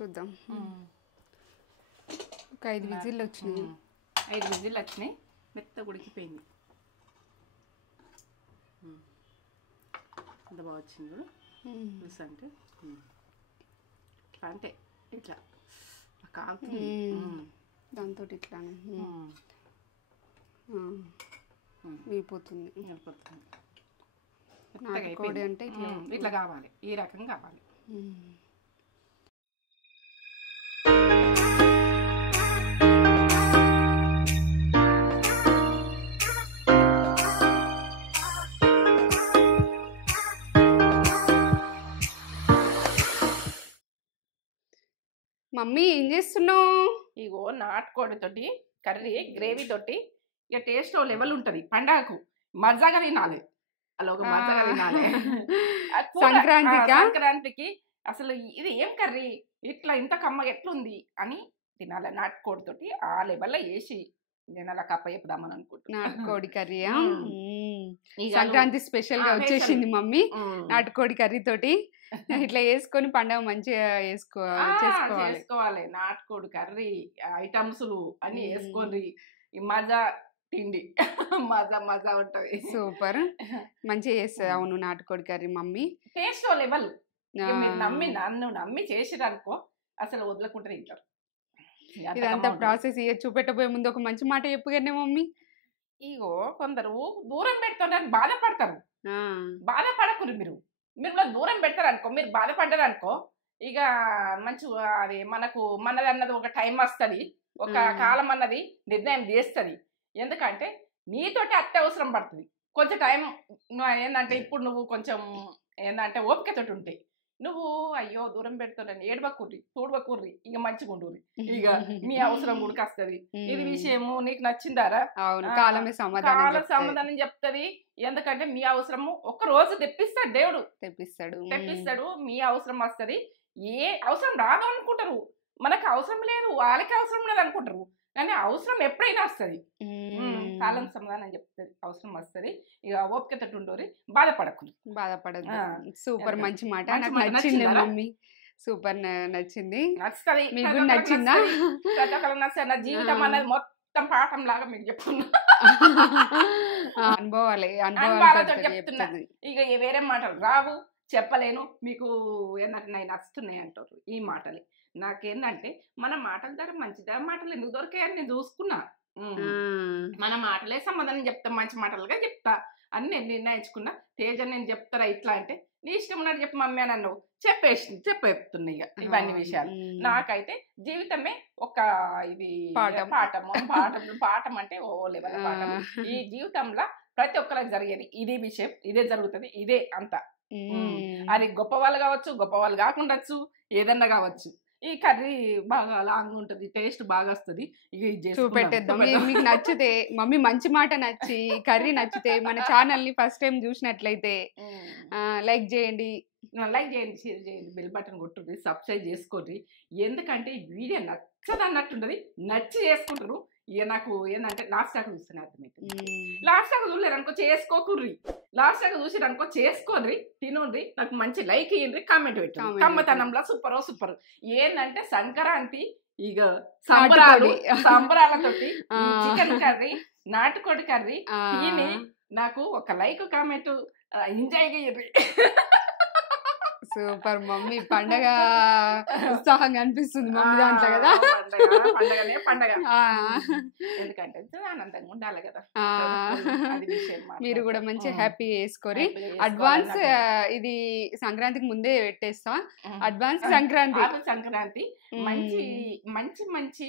చూద్దాం. ఒక 5 విజిల్లు వచ్చినాయి. 5 విజిల్లు వచ్చినాయి. మెత్తగా ఉడికిపోయింది. ఎంత బాగా వచ్చింది కూడా పులుసు అంటే అంటే ఇట్లా కాలుతుంది. దాంతో ఇట్లానే వెళ్ళిపోతుంది. నాటుకోడి అంటే ఇట్లా కావాలి, ఈ రకం కావాలి. మమ్మీ ఏం చేస్తున్నావు? ఇగో నాటుకోడి తోటి కర్రీ గ్రేవీ తోటి ఇక టేస్ట్ లెవెల్ ఉంటుంది. పండగకు మజాగా తినాలి. అలా ఒక మజాగా తినాలి. సంక్రాంతికి అసలు ఇది ఏం కర్రీ ఇట్లా ఇంత కమ్మగా ఎట్లుంది అని తినాలి. నాటుకోడి తోటి ఆ లెవెల్లో వేసి నేను అలా కప్ప చెప్పుదామని అనుకుంటున్నా. నాటుకోడి కర్రీ సంక్రాంతి స్పెషల్ గా వచ్చేసింది మమ్మీ. నాటుకోడి కర్రీ తోటి ఇట్లా వేసుకొని పండుగ మంచిగా చేసుకోవాలి. నాటుకోడి కర్రీ ఐటమ్స్లు అన్ని వేసుకొని మజా తిండి మజా ఉంటది. సూపర్ మంచిగా చేస్తుంది. అవును నాటుకోడి కర్రీ మమ్మీ టేస్ట్ లెవెల్ నన్ను నమ్మి చేసిరనుకో అసలు వదలకుండా తింటారు. ఇదంతా ప్రాసెస్ చూపెట్టబోయే ముందు ఒక మంచి మాట చెప్పుగానే మమ్మీ. ఇగో కొందరు దూరం పెడతారని బాధపడతారు. బాధపడకురు మీరు కూడా దూరం పెడతారు అనుకో, మీరు బాధపడ్డారు అనుకో ఇక మంచిగా అది మనది అన్నది ఒక టైం వస్తుంది, ఒక కాలం అన్నది నిర్ణయం చేస్తుంది. ఎందుకంటే నీతోటి అత్యవసరం పడుతుంది కొంచెం టైం. ఏంటంటే ఇప్పుడు నువ్వు కొంచెం ఏంటంటే ఓపికతోటి ఉంటాయి. నువ్వు అయ్యో దూరం పెడుతుండీ ఏడవకుర్రి చూడవకుర్రి ఇక మంచిగా ఉండుర్రి, ఇక మీ అవసరం కూడా వస్తుంది. ఇది విషయము నీకు నచ్చిందారా? కాలమే సమాధానం చెప్తుంది. ఎందుకంటే మీ అవసరము ఒక రోజు తెప్పిస్తాడు దేవుడు, తెప్పిస్తాడు. మీ అవసరం వస్తుంది. ఏ అవసరం రాదు అనుకుంటారు, మనకు అవసరం లేదు వాళ్ళకి అవసరం లేదు అనుకుంటారు. కానీ అవసరం ఎప్పుడైనా వస్తుంది. కాలం సమాధానం చెప్తుంది, అవసరం వస్తుంది. ఇక ఓపికతో ఉండోరి బాధపడదు. సూపర్ మంచి మాట, నాకు నచ్చింది మమ్మీ. సూపర్ నచ్చింది. నచ్చుతుంది. మీకు నచ్చిందా? నా జీవితం అన్నది మొత్తం పాఠం లాగా మీకు చెప్తున్నా. అనుభవాలతో చెప్తున్నా. ఇక వేరే మాటలు రావు, చెప్పలేను. మీకు ఏంటంటే నాకు నచ్చుతున్నాయి అంటారు ఈ మాటలే. నాకేందంటే మన మాటల ద్వారా మంచిదా మాటలు ఎందుకు దొరికాయని నేను చూసుకున్నా. మన మాటలే సమాధానం చెప్తా, మంచి మాటలుగా చెప్తా అని నేను నిర్ణయించుకున్నా. తేజ నేను చెప్తారా ఇట్లా అంటే నీ ఇష్టం ఉన్నట్టు చెప్పు మమ్మీ అని అన్నావు, చెప్తున్నా ఇక ఇవన్నీ విషయాలు. నాకైతే జీవితమే ఒక ఇది పాఠం అంటే ఓ లెవెల్ పాఠం. ఈ జీవితంలో ప్రతి ఒక్కరికి జరిగేది ఇదే విషయం, ఇదే జరుగుతుంది, ఇదే అంతా. అది గొప్ప వాళ్ళు కావచ్చు, గొప్ప వాళ్ళు కాకుండొచ్చు, ఏదన్నా కావచ్చు. ఈ కర్రీ బాగా లాంగ్ ఉంటుంది, టేస్ట్ బాగా వస్తుంది. చూపెట్టేద్దాం. మీకు నచ్చితే మమ్మీ మంచి మాట నచ్చి కర్రీ నచ్చితే మన ఛానల్ ని ఫస్ట్ టైం చూసినట్లయితే లైక్ చేయండి, షేర్ చేయండి, బెల్ బటన్ కొట్టుర్రి, సబ్స్క్రైబ్ చేసుకోండి. ఎందుకంటే ఈ వీడియో నచ్చదన్నట్టుంటది, నచ్చి చేసుకుంటారు. ఇక నాకు ఏంటంటే లాస్ట్ దాకా చూస్తేనే అర్థమవుతుంది. లాస్ట్ దాకా చూడలేరు అనుకో చేసుకోకుర్రి, లాస్ట్ దాకా చూసిరు అనుకో చేసుకోర్రి, తినుర్రి, నాకు మంచి లైక్ ఇయ్యండి, కామెంట్ పెట్టండి. కమ్మతనంలో సూపర్. ఏంటంటే సంక్రాంతి ఇక సంబరాలతోటి చికెన్ కర్రీ, నాటుకోడి కర్రీ తిని నాకు ఒక లైక్ కామెంట్ ఎంజాయ్ చెయ్యర్రి. సూపర్ మమ్మీ, పండగ ఉత్సాహంగా అనిపిస్తుంది మమ్మీ దాంట్లో కదా. పండగ ఎందుకంటే ఆనందంగా ఉండాలి కదా. మీరు కూడా మంచి హ్యాపీ చేసుకోరి. అడ్వాన్స్ ఇది సంక్రాంతికి ముందే పెట్టేస్తా. అడ్వాన్స్ సంక్రాంతి మంచి మంచి మంచి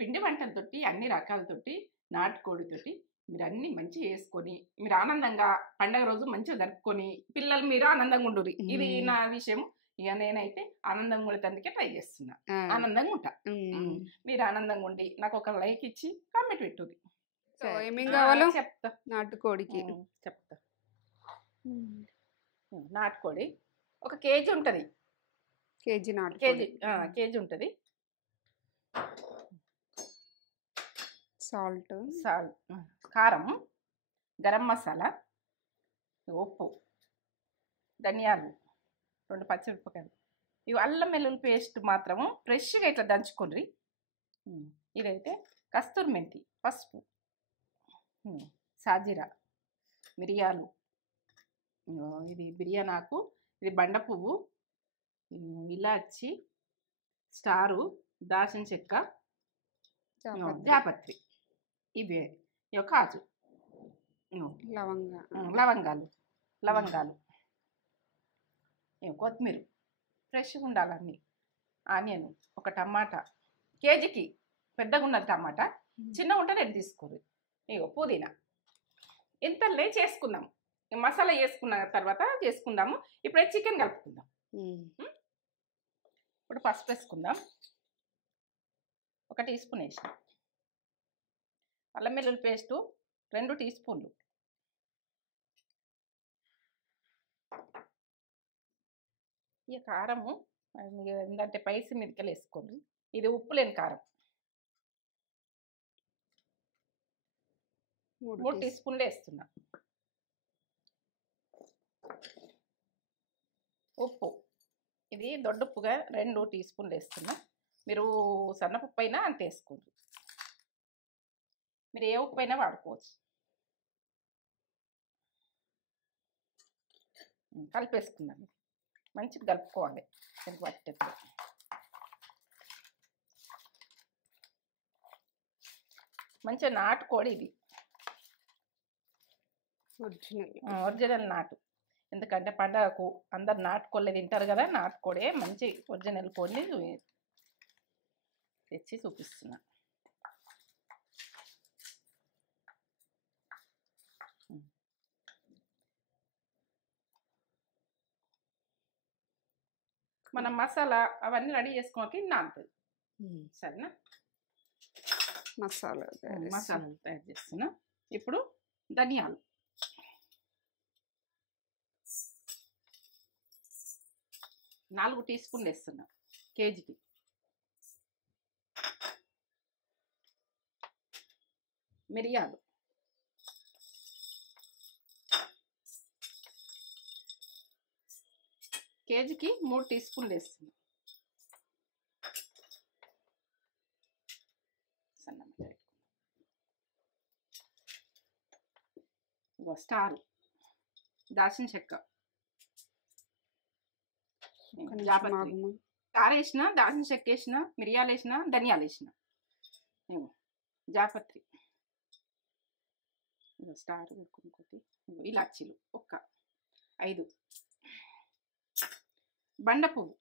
పిండి వంటలతోటి, అన్ని రకాలతోటి, నాటుకోడితోటి మీరు అన్ని మంచిగా వేసుకొని మీరు ఆనందంగా పండగ రోజు మంచిగా జరుపుకొని పిల్లలు మీరు ఆనందంగా ఉండుర్రి. ఇది నా విషయం. ఇక నేనైతే ఆనందంగా ఉండేందుకే ట్రై చేస్తున్నా. ఆనందంగా ఉంటా. మీరు ఆనందంగా ఉండి నాకు ఒక లైక్ ఇచ్చి కామెంట్ పెట్టుర్రి. ఏమేం కావాలో చెప్తా. నాటుకోడికి చెప్తా. నాటుకోడి 1 కేజీ ఉంటుంది. కేజీ ఉంటుంది. సాల్ట్, కారం, గరం మసాలా, ఉప్పు, ధనియాలు, 2 పచ్చిమిరపకాయలు, ఇవి అల్లం వెల్లుల్లి పేస్ట్ మాత్రము ఫ్రెష్గా ఇట్లా దంచుకోండి. ఇదైతే కస్తూరి మెంతి, పసుపు, సాజీరా, మిరియాలు, ఇది బిర్యానీ ఆకు, ఇది బండ పువ్వు, ఇలాచి, స్టారు, దాల్చిన చెక్క, జాపత్రి, ఇవే కాజు, లవంగాలు, కొత్తిమీర ఫ్రెష్గా ఉండాలన్నీ, ఆనియన్, ఒక టమాటా, కేజీకి పెద్దగా ఉన్నది టమాటా, చిన్నగా ఉంటే నేను తీసుకోరు. పుదీనా. ఇంతలే చేసుకుందాం. మసాలా వేసుకున్న తర్వాత చేసుకుందాము. ఇప్పుడే చికెన్ కలుపుకుందాం. ఇప్పుడు పసుపు వేసుకుందాం. 1 టీ స్పూన్ వేసిన. అల్లం వెల్లుల్లి పేస్టు 2 టీ స్పూన్లు. ఇక కారము ఏంటంటే పైసి మిరకలు వేసుకోండి. ఇది ఉప్పు లేని కారం 3 టీ స్పూన్లు వేస్తున్నా. ఉప్పు ఇది దొడ్డుప్పుగా 2 టీ స్పూన్లు వేస్తున్నా. మీరు సన్నపప్పు అయినా అంత వేసుకోండి. మీరు ఏ ఉప్పు అయినా వాడుకోవచ్చు. కలిపేసుకుందాం. మంచిగా కలుపుకోవాలి. పట్టేప్పుడు మంచిగా నాటుకోడి ఇది ఒరిజినల్ నాటు. ఎందుకంటే పండగకు అందరు నాటుకోళ్ళే తింటారు కదా. నాటుకోడే మంచి ఒరిజినల్ కోడిని తెచ్చి చూపిస్తున్నా. మనం మసాలా అవన్నీ రెడీ చేసుకోవాలి. నానుతుంది. సరేనా? మసాలా తయారు చేస్తున్నా. ఇప్పుడు ధనియాలు 4 టీ స్పూన్లు వేస్తున్నా కేజీకి. మిరియాలు కేజీకి 3 టీ స్పూన్లు వేస్తున్నా. స్టార్, దాల్చిన చెక్క, స్టార్ వేసిన, దాల్చిన చెక్క వేసిన, మిరియాలు వేసిన, ధనియాలు వేసిన, జాపత్రి, స్టార్, ఇలాచీలు 5, బండ పువ్వు,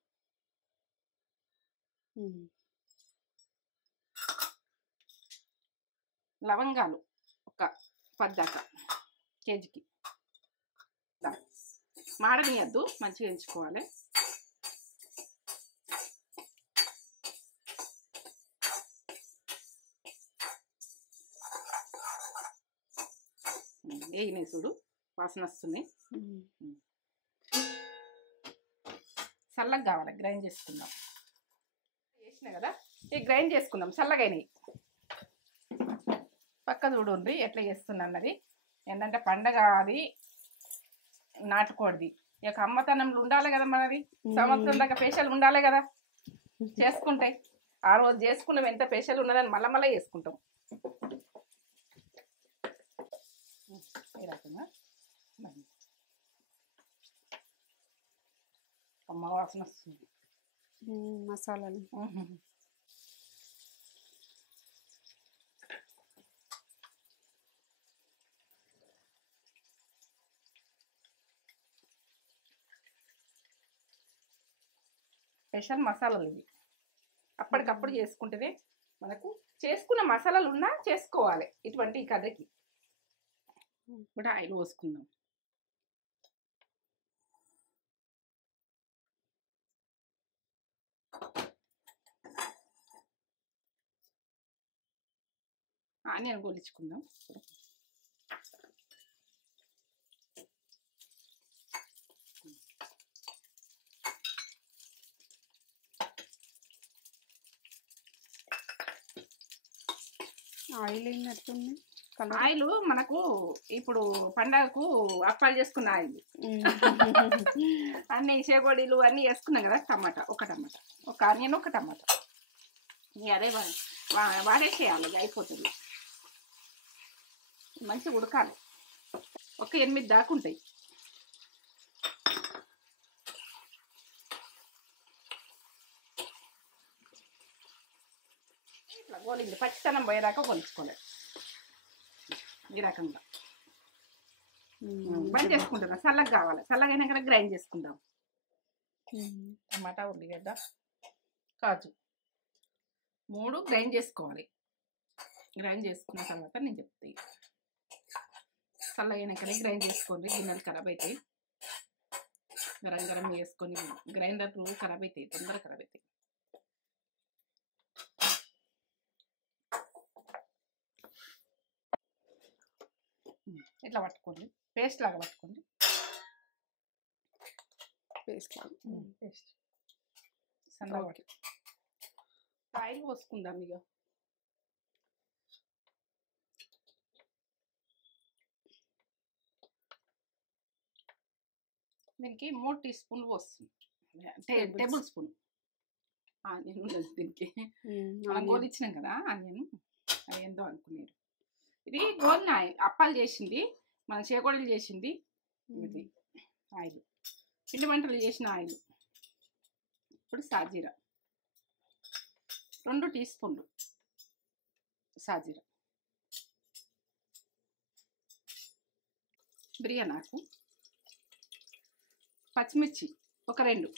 లవంగాలు 10 దాకా కేజీకి. మాడనియద్దు, మంచిగా ఎంచుకోవాలి. వేగినాయి చూడు, వాసన వస్తున్నాయి. చల్లగా కావాలి. గ్రైండ్ చేసుకుందాం. వేసినా కదా, ఇక గ్రైండ్ చేసుకుందాం. చల్లగా అయినాయి. పక్క చూడండి ఎట్లా చేస్తున్నా అన్నది. ఏంటంటే పండగ అది నాటుకోడిది. ఇక అమ్మతనంలో ఉండాలి కదా మనది. సంవత్సరం దాకా స్పెషల్ ఉండాలి కదా. చేసుకుంటే ఆ రోజు చేసుకున్నాం ఎంత స్పెషల్ ఉన్నదని మళ్ళా చేసుకుంటాం. ఈ రకంగా అమ్మ వాసన వస్తుంది మసాలాలు. స్పెషల్ మసాలాలు ఇవి. అప్పటికప్పుడు చేసుకుంటేనే మనకు చేసుకున్న మసాలాలు ఉన్నా చేసుకోవాలి ఇటువంటి ఈ కథకి. ఇప్పుడు ఆయిల్ పోసుకుందాం. ఆనియన్ గోలించుకుందాం. ఆయిల్ అయినట్టుంది. ఆయిల్ మనకు ఇప్పుడు పండగకు అప్పాలు చేసుకున్న ఆయిల్ అన్ని చేగోడీలు అన్నీ వేసుకున్నాం కదా. టమాటా, ఒక ఆనియన్, ఒక టమాటా అదే వాడేసేయాలి. అయిపోతుంది. మంచిగా ఉడకాలి. ఒక 8 దాకా ఉంటాయి. ఇట్లా గోలింది, పచ్చితనం పోయేదాకా కొలుచుకోలేదు. ఈ రకంగా బంద్ చేసుకుంటున్నా. చల్లగా కావాలి. చల్లగైనా కదా గ్రైండ్ చేసుకుందాం. టమాటా, ఉల్లిగడ్డ, కాజు 3 గ్రైండ్ చేసుకోవాలి. గ్రైండ్ చేసుకున్న తర్వాత నేను చెప్తాను. చల్లగైనాకనే గ్రైండ్ చేసుకోండి. గిన్నెలు ఖరాబ్ అవుతాయి. గరం గరం వేసుకొని గ్రైండర్ ఖరాబ్ అవుతాయి, తొందరగా ఖరాబ్ అవుతాయి. ఇట్లా పట్టుకోండి. పేస్ట్ లాగా పట్టుకోండి. పేస్ట్ సన్నగా ఆయిల్ పోసుకుందాం. ఇక దీనికి 3 టీ స్పూన్లు పోస్తుంది. టేబుల్ స్పూన్ ఆనియన్ ఉండదు దీనికి. మనం గోలిచ్చినాం కదా ఆనియన్, అది ఏందో అనుకున్నారు. ఇది గోలిన ఆయిల్. అప్పాలు చేసింది, మన చేకోడలు చేసింది. ఇది ఆయిల్, పిండి వంటలు చేసిన ఆయిల్. ఇప్పుడు సాజీరా 2 టీ స్పూన్లు సాజీరా, బిర్యానీ ఆకు, పచ్చిమిర్చి ఒక 2,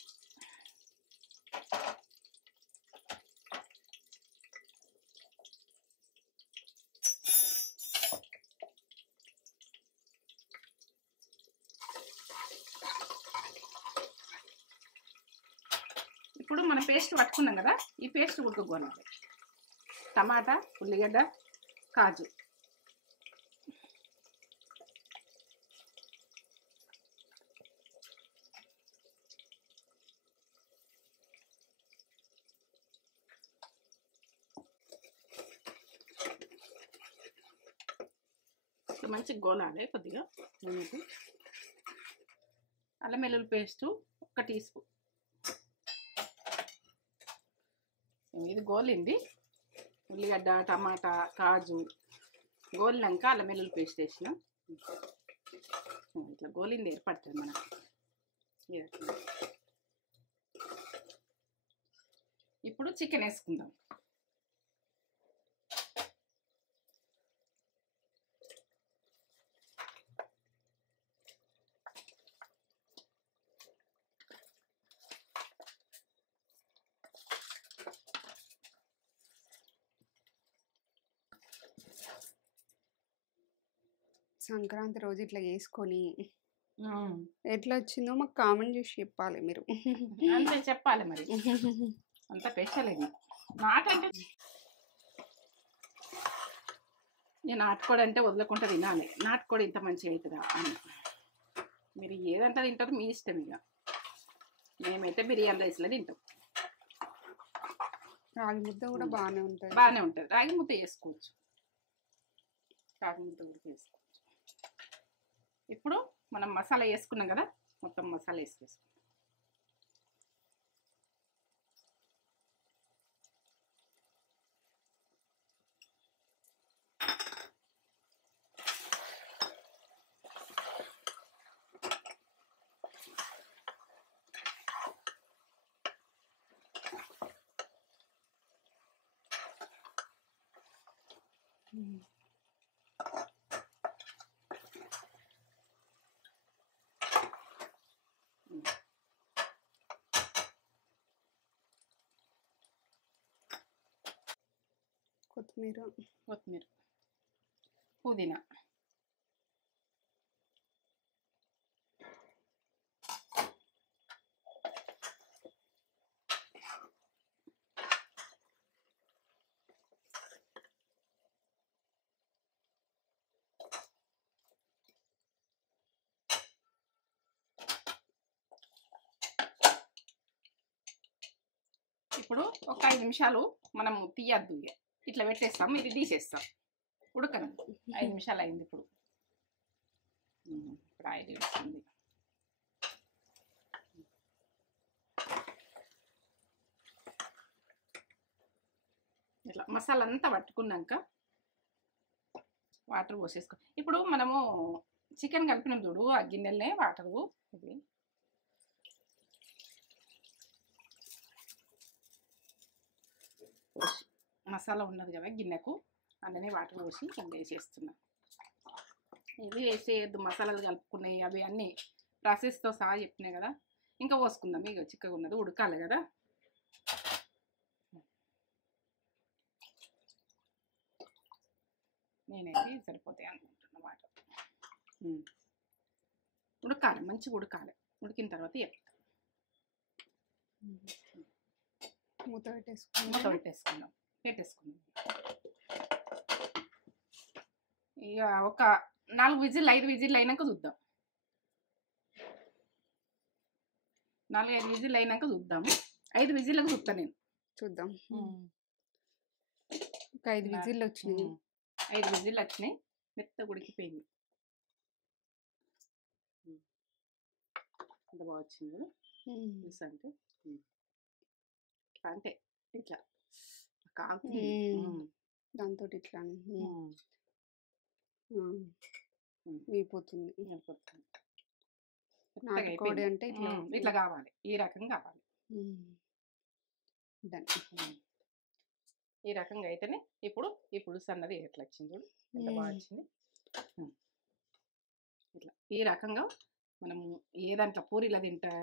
ఇప్పుడు మనం పేస్ట్ పట్టుకున్నాం కదా, ఈ పేస్ట్ ఉడకగోలాలి. టమాటా, ఉల్లిగడ్డ, కాజు మంచిగా గోలాలి. కొద్దిగా నూనెకు అల్లం వెల్లుల్లి పేస్టు 1 టీ స్పూన్. ఇది గోలింది. ఉల్లిగడ్డ, టమాటా, కాజు గోలినాక అల్లం వెల్లుల్లి పేస్ట్ వేసిన. ఇట్లా గోలింది ఏర్పడుతుంది మనకు. ఇప్పుడు చికెన్ వేసుకుందాం. సంక్రాంతి రోజు ఇట్లా చేసుకొని ఎట్లా వచ్చిందో మాకు కామెంట్ చేసి చెప్పాలి మీరు. అంతే చెప్పాలి మరి. అంత స్పెషల్ ఇది. నాకంటే నేను నాటుకోడి అంటే వదలకుండా తినాలి. నాటుకోడి ఇంత మంచిగా అవుతుందా అని. మీరు ఏదంటే తింటారో మీ ఇష్టం. ఇక మేమైతే బిర్యానీ రైస్లో తింటాం. రాగి ముద్ద కూడా బాగానే ఉంటుంది. రాగి ముద్ద వేసుకోవచ్చు. రాగి ముద్ద కూడా వేసుకోవచ్చు. ఇప్పుడు మనం మసాలా వేసుకున్నాం కదా, మొత్తం మసాలా వేసుకుంటాం. కొత్తిమీర, పుదీనా, ఇప్పుడు ఒక 5 నిమిషాలు మనం తీయద్దు. ఇట్లా పెట్టేస్తాం, ఇది తీసేస్తాం. ఉడకను 5 నిమిషాలు అయింది ఇప్పుడు. ఇప్పుడు ఆయిల్ వేస్తుంది. ఇట్లా మసాలా అంతా పట్టుకున్నాక వాటర్ పోసేసుకో. ఇప్పుడు మనము చికెన్ కలిపినాం చూడు, ఆ గిన్నెలనే వాటరు ఇది మసాలా ఉన్నది కదా గిన్నెకు, అందులోనే వాటర్ పోసి ఇంకా వేసేస్తున్నా. ఇది వేసేయద్దు, మసాలాలు కలుపుకున్నాయి అవి అన్నీ ప్రాసెస్తో సహా చెప్పినాయి కదా. ఇంకా పోసుకుందాం, ఇక చిక్కగా ఉన్నది ఉడకాలి కదా. నేనైతే సరిపోతాయి అనుకుంటున్నా వాటర్. ఉడకాలి, మంచిగా ఉడకాలి. ఉడికిన తర్వాత మూత పెట్టేసుకుందాం. ఇక ఒక 4 విజిల్ 5 విజిల్ అయినాక చూద్దాం. 4-5 విజిల్ అయినాక చూద్దాం. 5 విజిల్లకు చూస్తాను నేను. చూద్దాం. ఒక 5 విజిల్ వచ్చినాయి. 5 విజిల్ వచ్చినాయి. మెత్తగా ఉడికిపోయింది. ఎంత బాగా వచ్చింది అంటే అంటే ఇట్లా కాదు, దాంతో ఇట్లా అయిపోతుంది. నాటుకోడి అంటే ఇట్లా కావాలి, ఈ రకంగా కావాలి. ఈ రకంగా అయితేనే ఇప్పుడు ఈ పులుసు అన్నది ఎట్లా వచ్చింది చూడు, ఎంత బాగా వచ్చింది. ఇట్లా ఈ రకంగా మనము ఏదంటే పూరీలో తింటా,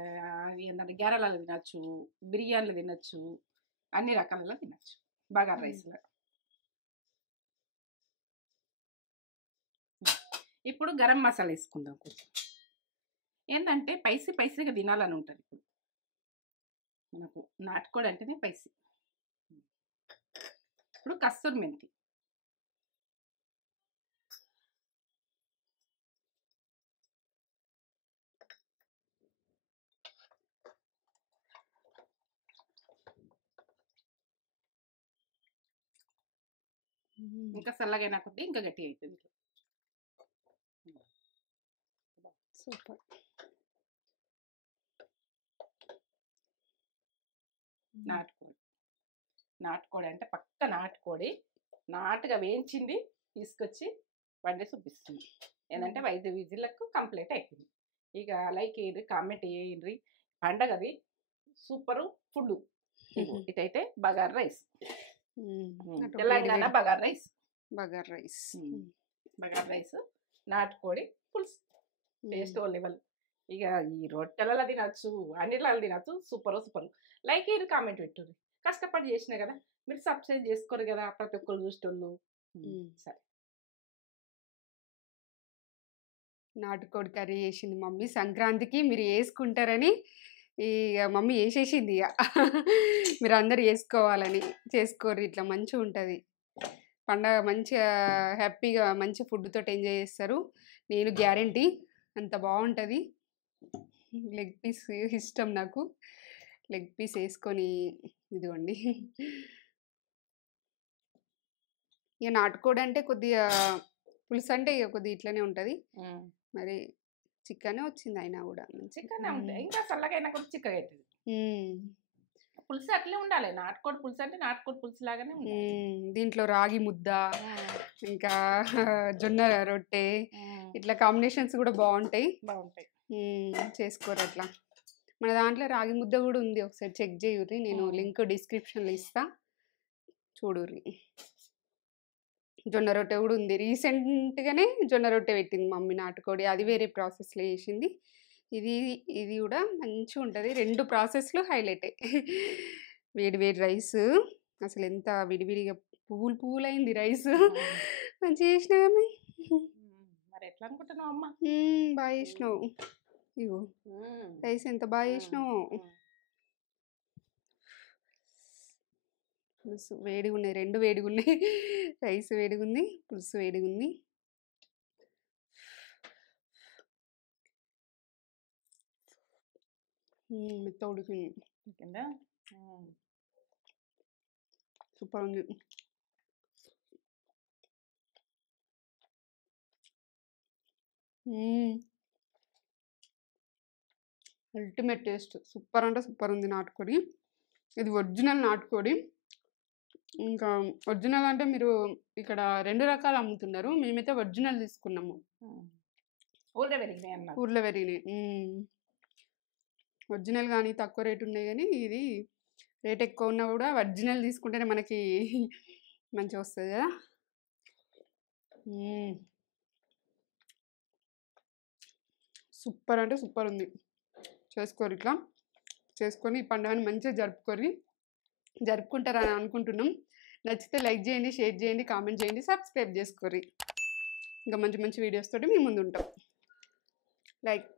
ఏంటంటే గారెలలో తినచ్చు, బిర్యానీలు తినచ్చు, అన్ని రకాలలో తినచ్చు, బగారా రైస్లో. ఇప్పుడు గరం మసాలా వేసుకుందాం కొంచెం. ఏంటంటే పైసీగా తినాలని ఉంటుంది. ఇప్పుడు మనకు నాటుకోడి అంటేనే పైసీ. ఇప్పుడు కస్తూరి మెంతి, ఇంకా చల్లగైనా కొద్ది ఇంకా గట్టి అవుతుంది. సూపర్. నాటుకోడి అంటే పక్క నాటుకోడి, నాటుగా వేయించింది తీసుకొచ్చి వండి చూపిస్తుంది. ఏంటంటే 5 విజిల్లకు కంప్లీట్ అయిపోయింది. ఇక లైక్ ఇది కామెంట్ చేయండి. పండగది సూపరు ఫుడ్. ఇటైతే బగారా రైస్, తెలంగాణ బగారా రైస్, నాటుకోడి పులుసు, టేస్ట్ లెవెల్. ఇక ఈ రొట్టెలలో తినచ్చు, అన్నిట్లలో తినచ్చు. సూపర్. లైక్ ఇది కామెంట్ పెట్టుర్రి. కష్టపడి చేసినా కదా, మీరు సబ్స్క్రైబ్ చేసుకోరు కదా ప్రతి ఒక్కరు చూసేటోళ్ళు. సరే, నాటుకోడి కర్రీ చేసింది మమ్మీ సంక్రాంతికి. మీరు వేసుకుంటారని ఇక మమ్మీ వేసేసింది. ఇక మీరు అందరు వేసుకోవాలని. చేసుకోర్రి, ఇట్లా మంచిగా ఉంటుంది పండగ. మంచిగా హ్యాపీగా మంచి ఫుడ్ తోటి ఎంజాయ్ చేస్తారు. నేను గ్యారంటీ అంత బాగుంటుంది. లెగ్ పీస్ ఇష్టం నాకు. లెగ్ పీస్ వేసుకొని ఇదిగోండి. ఇక నాటుకోడి అంటే కొద్దిగా పులుసు అంటే ఇక కొద్దిగా ఇట్లనే ఉంటుంది. మరి చికెన్ వచ్చింది అయినా కూడా చికెన్ ఉంటాయి. ఇంకా చల్లగైనా కూడా చికెన్ అవుతుంది. పులుసు అట్లే ఉండాలి. నాటుకోడి పులుసు అంటే నాటుకోడి పులుసు లాగానే ఉండాలి. దీంట్లో రాగి ముద్ద, ఇంకా జొన్న రొట్టె, ఇట్లా కాంబినేషన్స్ కూడా బాగుంటాయి. చేసుకోరు అట్లా. మన దాంట్లో రాగి ముద్ద కూడా ఉంది, ఒకసారి చెక్ చేయుర్రి. నేను లింక్ డిస్క్రిప్షన్లో ఇస్తా, చూడుర్రి. జొన్న రొట్టె కూడా ఉంది. రీసెంట్గానే జొన్న రొట్టె పెట్టింది మమ్మీ నాటుకోడి. అది వేరే ప్రాసెస్లో చేసింది. ఇది కూడా మంచిగా ఉంటుంది. 2 ప్రాసెస్లు హైలైటే. వేడి రైస్ అసలు ఎంత విడివిడిగా పువ్వులు అయింది రైస్. మంచిగా చేసినావు మమ్మీ. మరి ఎట్లా అనుకుంటున్నావు అమ్మ? బాగా చేసినావు. ఇగో రైస్ ఎంత బాగా చేసినావు. పులుసు వేడిగా ఉన్నాయి, 2 వేడిగా ఉన్నాయి. రైస్ వేడిగా ఉంది, పులుసు వేడిగా ఉంది. మెత్త ఉడికిందా? సూపర్ ఉంది. Ultimate taste. సూపర్ అంటే సూపర్ ఉంది నాటుకోడి. ఇది ఒరిజినల్ నాటుకోడి. ఇంకా ఒరిజినల్ అంటే మీరు ఇక్కడ 2 రకాలు అమ్ముతున్నారు. మేమైతే ఒరిజినల్ తీసుకున్నాము. ఊళ్ళో పెరిగినాయి అన్నారు. ఊర్లో పెరిగినాయి. ఒరిజినల్ కానీ తక్కువ రేటు ఉన్నాయి కానీ ఇది రేట్ ఎక్కువ ఉన్నా కూడా ఒరిజినల్ తీసుకుంటేనే మనకి మంచిగా వస్తుంది కదా. సూపర్ అంటే సూపర్ ఉంది. చేసుకోరు ఇట్లా చేసుకొని ఈ పండుగని మంచిగా జరుపుకుంటారని అనుకుంటున్నాం. నచ్చితే లైక్ చేయండి, షేర్ చేయండి, కామెంట్ చేయండి, సబ్స్క్రైబ్ చేసుకోర్రి. ఇంకా మంచి మంచి వీడియోస్ తోటి మీ ముందు ఉంటాం. లైక్